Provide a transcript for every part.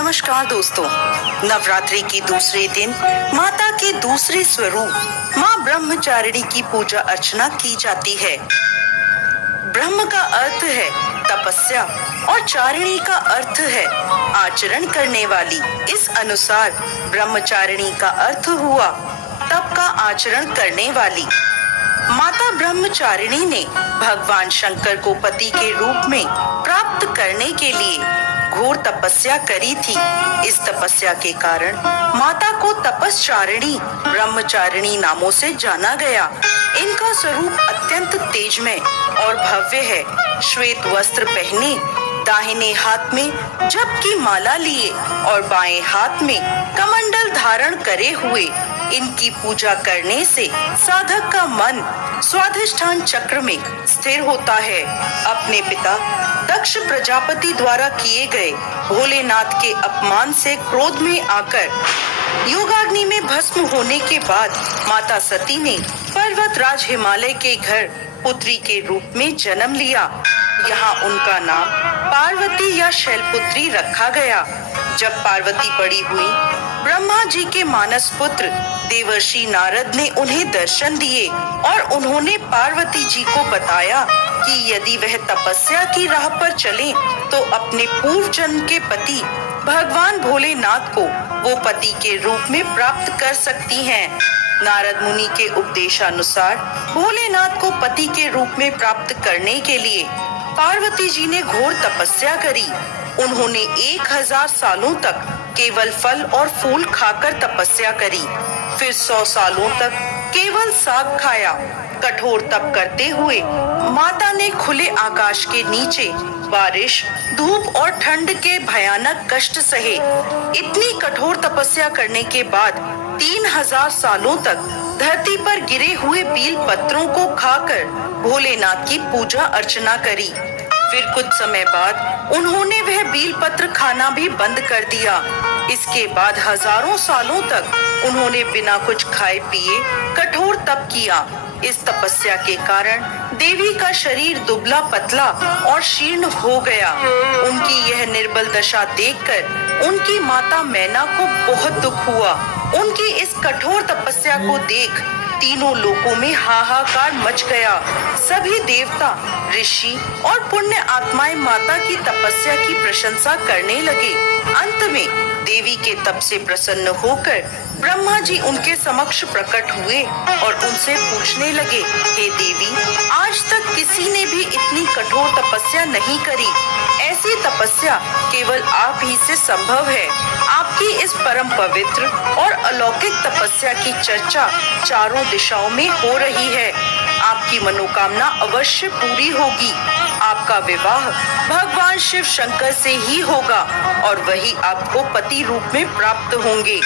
नमस्कार दोस्तों, नवरात्रि के दूसरे दिन माता के दूसरे स्वरूप माँ ब्रह्मचारिणी की पूजा अर्चना की जाती है। ब्रह्म का अर्थ है तपस्या और चारिणी का अर्थ है आचरण करने वाली। इस अनुसार ब्रह्मचारिणी का अर्थ हुआ तप का आचरण करने वाली। माता ब्रह्मचारिणी ने भगवान शंकर को पति के रूप में प्राप्त करने के लिए घोर तपस्या करी थी। इस तपस्या के कारण माता को तपस्चारिणी ब्रह्मचारिणी नामों से जाना गया। इनका स्वरूप अत्यंत तेजमय और भव्य है। श्वेत वस्त्र पहने, दाहिने हाथ में जप की माला लिए और बाएं हाथ में कमंडल धारण करे हुए इनकी पूजा करने से साधक का मन स्वाधिष्ठान चक्र में स्थिर होता है। अपने पिता दक्ष प्रजापति द्वारा किए गए भोलेनाथ के अपमान से क्रोध में आकर योगाग्नि में भस्म होने के बाद माता सती ने पर्वतराज हिमालय के घर पुत्री के रूप में जन्म लिया। यहाँ उनका नाम पार्वती या शैलपुत्री रखा गया। जब पार्वती बड़ी हुई, ब्रह्मा जी के मानस पुत्र देवर्षि नारद ने उन्हें दर्शन दिए और उन्होंने पार्वती जी को बताया कि यदि वह तपस्या की राह पर चले तो अपने पूर्व जन्म के पति भगवान भोलेनाथ को वो पति के रूप में प्राप्त कर सकती हैं। नारद मुनि के उपदेशानुसार भोलेनाथ को पति के रूप में प्राप्त करने के लिए पार्वती जी ने घोर तपस्या करी। उन्होंने 1000 सालों तक केवल फल और फूल खाकर तपस्या करी। फिर 100 सालों तक केवल साग खाया। कठोर तप करते हुए माता ने खुले आकाश के नीचे बारिश, धूप और ठंड के भयानक कष्ट सहे। इतनी कठोर तपस्या करने के बाद 3000 सालों तक धरती पर गिरे हुए बील पत्रों को खाकर भोलेनाथ की पूजा अर्चना करी। फिर कुछ समय बाद उन्होंने वह बील पत्र खाना भी बंद कर दिया। इसके बाद हजारों सालों तक उन्होंने बिना कुछ खाए पिए कठोर तप किया। इस तपस्या के कारण देवी का शरीर दुबला पतला और शीर्ण हो गया। उनकी यह निर्बल दशा देखकर उनकी माता मैना को बहुत दुख हुआ। उनकी इस कठोर तपस्या को देख तीनों लोकों में हाहाकार मच गया। सभी देवता, ऋषि और पुण्य आत्माएं माता की तपस्या की प्रशंसा करने लगे। अंत में देवी के तप से प्रसन्न होकर ब्रह्मा जी उनके समक्ष प्रकट हुए और उनसे पूछने लगे, हे देवी, आज तक किसी ने भी इतनी कठोर तपस्या नहीं करी। ऐसी तपस्या केवल आप ही से संभव है। आपकी इस परम पवित्र और अलौकिक तपस्या की चर्चा चारों दिशाओं में हो रही है। आपकी मनोकामना अवश्य पूरी होगी। आपका विवाह भगवान शिव शंकर से ही होगा और वही आपको पति रूप में प्राप्त होंगे।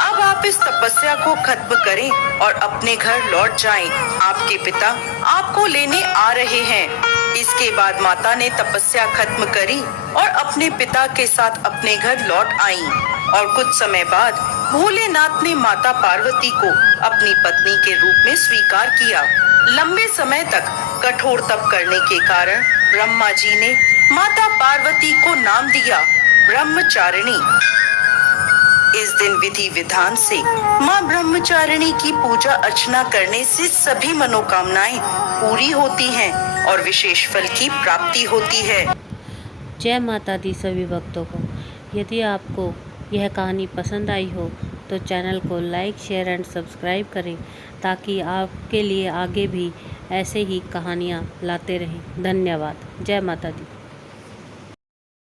अब आप इस तपस्या को खत्म करें और अपने घर लौट जाएं। आपके पिता आपको लेने आ रहे हैं। इसके बाद माता ने तपस्या खत्म करी और अपने पिता के साथ अपने घर लौट आईं। और कुछ समय बाद भोलेनाथ ने माता पार्वती को अपनी पत्नी के रूप में स्वीकार किया। लंबे समय तक कठोर तप करने के कारण ब्रह्मा जी ने माता पार्वती को नाम दिया ब्रह्मचारिणी। इस दिन विधि विधान से माँ ब्रह्मचारिणी की पूजा अर्चना करने से सभी मनोकामनाएं पूरी होती हैं और विशेष फल की प्राप्ति होती है। जय माता दी सभी भक्तों को। यदि आपको यह कहानी पसंद आई हो तो चैनल को लाइक, शेयर एंड सब्सक्राइब करें ताकि आपके लिए आगे भी ऐसे ही कहानियाँ लाते रहें। धन्यवाद। जय माता दी।